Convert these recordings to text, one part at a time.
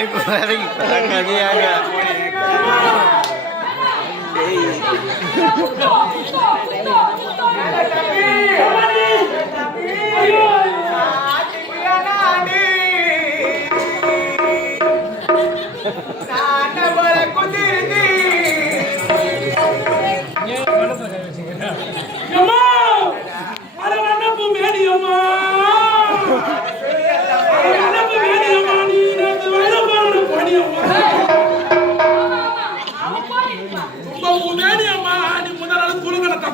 inquiry. Parang kaniyaga. Okay.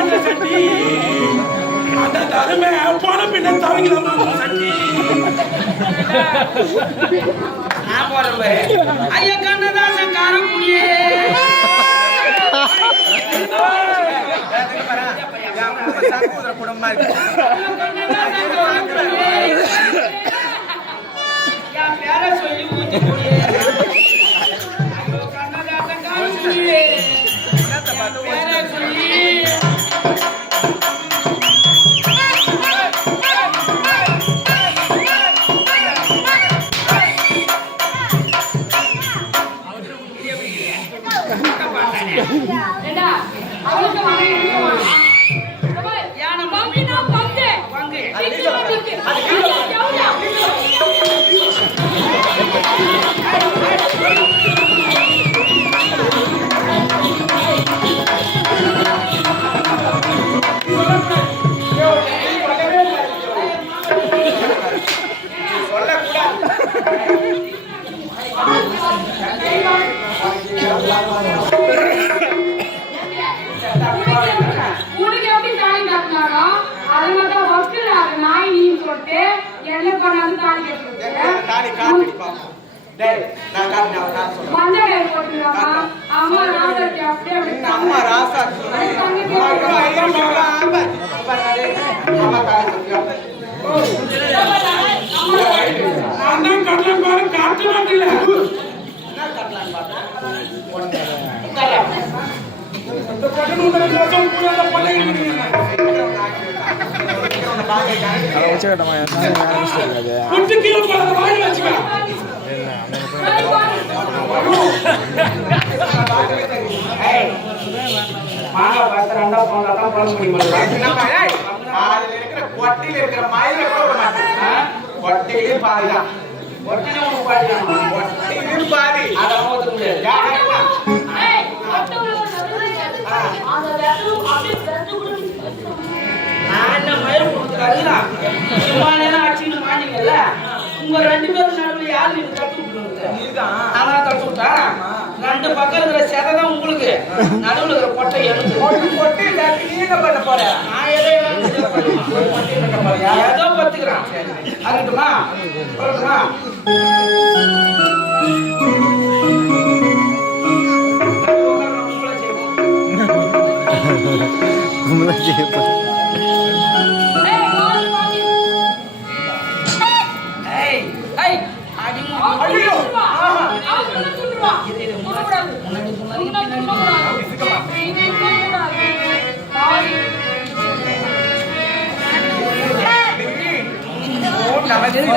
தருமதி ஆண்ட சட்டி அந்த தருமை போன பின்ன தவங்கில சட்டி நான் போறேன் பாரு. ஐயா கண்ணதாசன் காரக்குடியே கண்ணதாசன் காரக்குடியே. அவளுக்கு வாங்க, பள்ளி குட்டு கீழே போறத வாங்கி வச்சுக்க அதுல இருக்கிற கொட்டையில இருக்கிற மயில கூட விட மாட்டேன் கொட்டையிலையும் பாதிதான் கொட்டையிலும் பாதி அதை ஊத்த முடியாது நான் என்ன மயில் கொடுக்குறாருல சும்மா நேரம் மாட்டீங்கல்ல உங்க ரெண்டு பேரும் யார் நீங்க தட்டு விட்டுருங்க விட்டா? ரெண்டு பக்கம் இருக்கிற செதை தான் உங்களுக்கு. நடுவில் இருக்கிற கொட்டை எனக்கு. இல்லாட்டி நீங்க பண்ண போற? நான் பண்ணுவேன். ஏதோ பத்துக்கிறான்.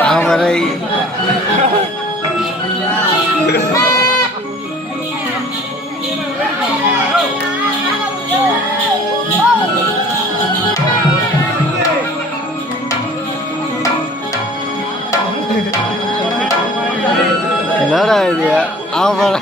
அவரை என்னடா இது அவரை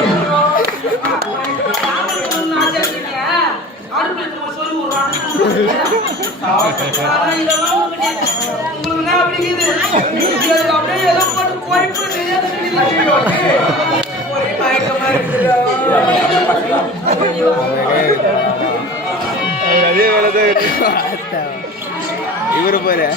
அதே வேலை இவரு பாரு.